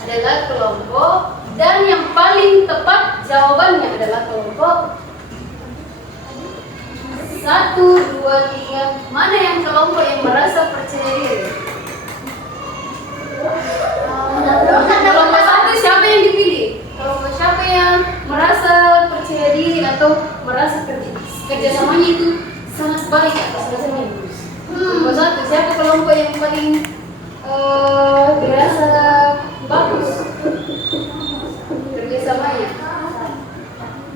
adalah kelompok, dan yang paling tepat jawabannya adalah kelompok 1, 2, 3. Mana yang kelompok yang merasa percaya diri? Kelompok 1 siapa yang dipilih? Kelompok siapa yang merasa percaya diri atau merasa kerjasamanya itu sangat baik atas dasarnya? Kelompok 1 siapa kelompok yang paling dirasa bagus kerjasamanya?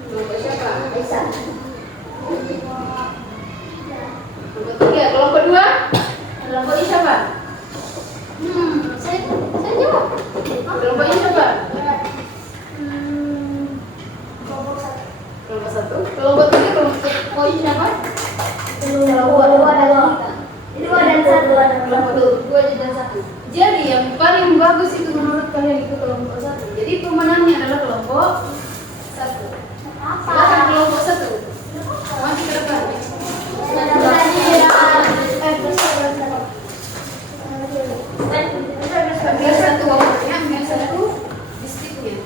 Kelompok siapa? Kelompok 3, kelompok 2, kelompoknya siapa? Saya jawab. Kelompoknya siapa? Kelompok 1, kelompok 3, kelompoknya siapa? Kelompok 2 dan 1. Jadi yang paling bagus itu menurut kalian itu kelompok 1. Jadi pemenangnya adalah kelompok 1. Silakan kelompok 1. Maju ke depan. Ambil satu waktunya, ambil satu distriknya.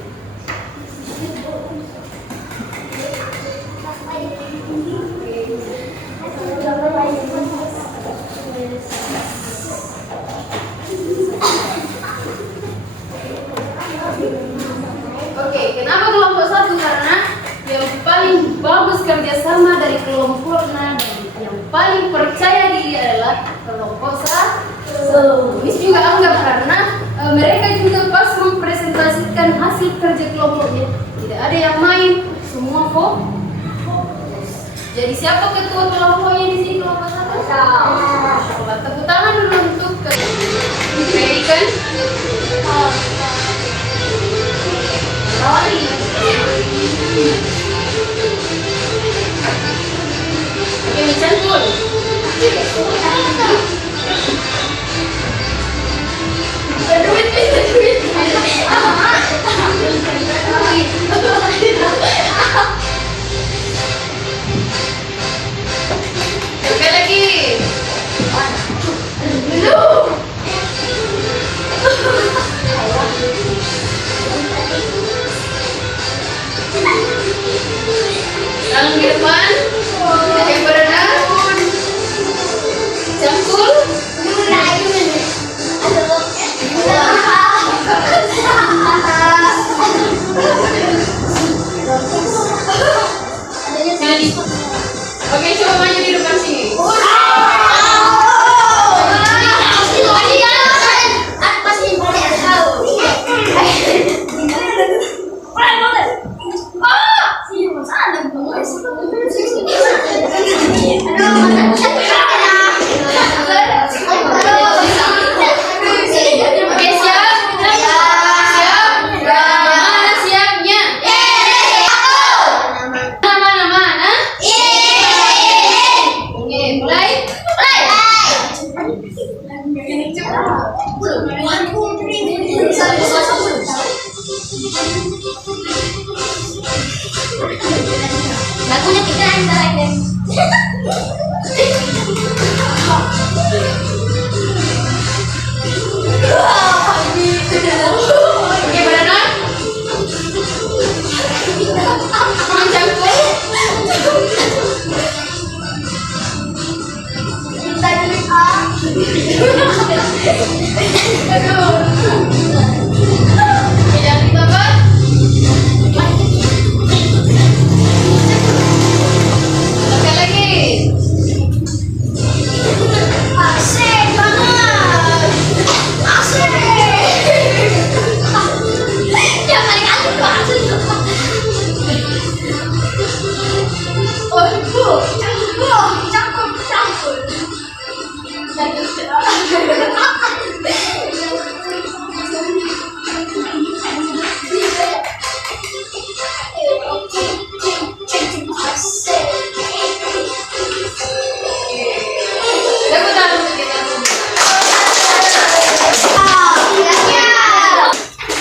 Oke, kenapa kelompok 1? Karena yang paling bagus kerjasama dari kelompoknya dan yang paling percaya diri adalah kelompok 1. Miss juga anggap karena mereka juga pas mempresentasikan hasil kerja kelompoknya tidak ada yang main, semua fokus. Jadi siapa ketua kelompoknya di sini kelompok 1? Coba tepuk tangan dulu untuk Ikan. Oke, Cangkul. Sekali lagi. Tangan ke depan. Yang berenang. Cangkul. Oke, coba maju di depan sini. Lagunya kita yang salah. Oke, berenang. Cangkul. Kita Aduh. Jangan ditambah. Sekali lagi. Asik banget. Asik. Yang kali-kali tuh asik.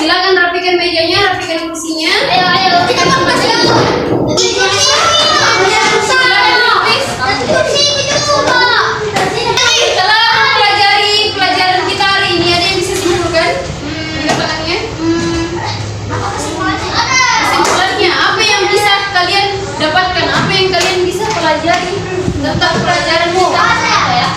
Silakan rapikan mejanya, rapikan kursinya. Ayo, kita mau masuk. Setelah mempelajari pelajaran kita hari ini, ada yang bisa simpulkan? Pendapatnya? Kesimpulannya, apa yang bisa kalian dapatkan? Apa yang kalian bisa pelajari tentang pelajaran kita? Ya?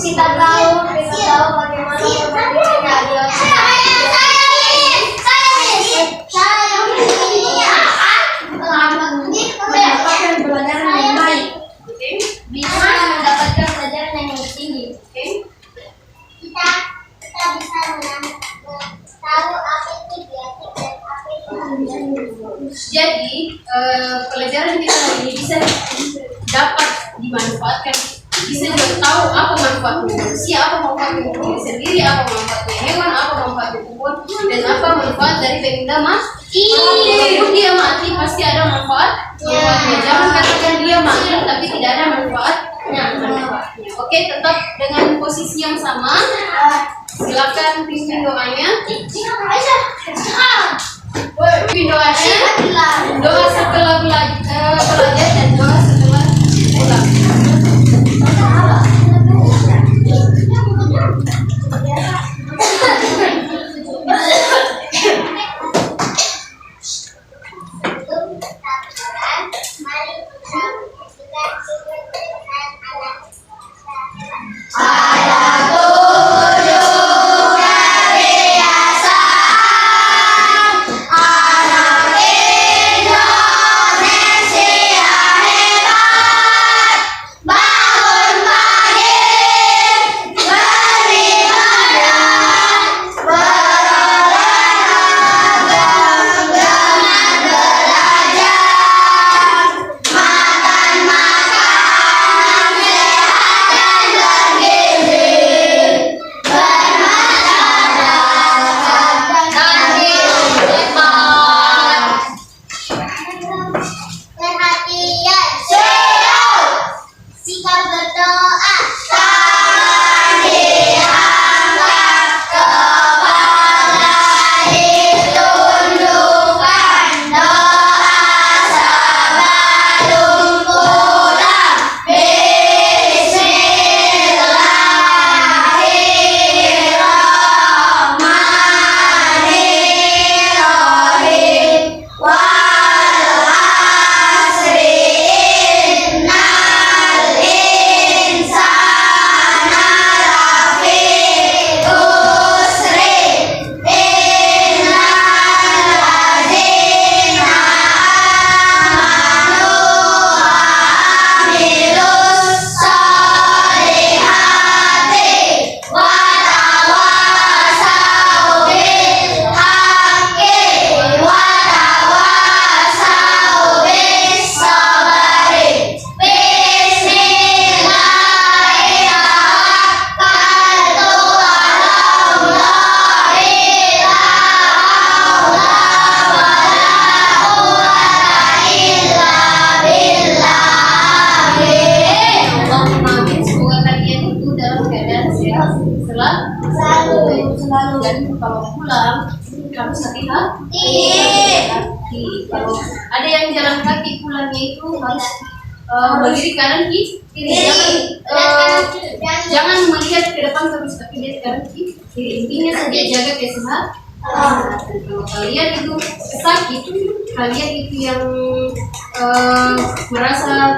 Kita tahu bagaimana mendapatkan pelajaran yang baik, bisa mendapatkan pelajaran yang lebih tinggi. Kita bisa tahu apa itu biatik dan apa itu. Jadi, pelajaran kita hari ini bisa dapat dimanfaatkan. Bisa juga tahu apa manfaatnya manusia, apa manfaatnya diri sendiri, apa manfaatnya hewan, apa manfaatnya tumbuhan, dan apa manfaat dari benda mati. Walaupun dia mati pasti ada manfaatnya. Jangan katakan dia mati tapi tidak ada manfaatnya. Oke, tetap dengan posisi yang sama. Silakan pimpin doanya. Pimpin doanya. Doa setelah belajar dan doa setelah pulang. kalau pulang harus hati-hati. Kalau ada yang jalan kaki pulangnya itu harus berdiri kanan kiri. Jangan melihat ke depan terus, tapi lihat kanan kiri. Intinya saja jaga kesehatan. Kalau kalian itu sakit, kalian itu yang merasa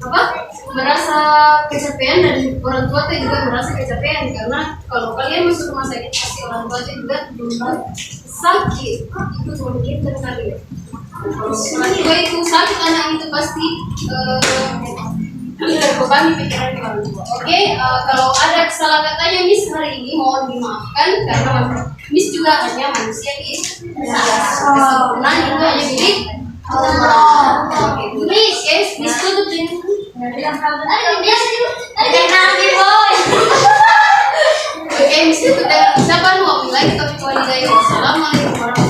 apa? Merasa kecapean, dan orang tua tuh juga merasa kecapean, karena kalau kalian masuk rumah sakit pasti orang tua juga sakit. Itu memikirkan kalian. Kalau orang tua itu sakit, anak itu pasti terbebani pikiran orang tua. Oke, kalau ada kesalahan katanya Miss hari ini mohon dimaafkan, karena Miss juga hanya manusia kesempurnaan itu hanya milik Allah. Oke, Miss tutup dengan Oke, Miss tutup dengan ucapan wabillahi taufiq walhidayah. Wassalamualaikum warahmatullahi wabarakatuh.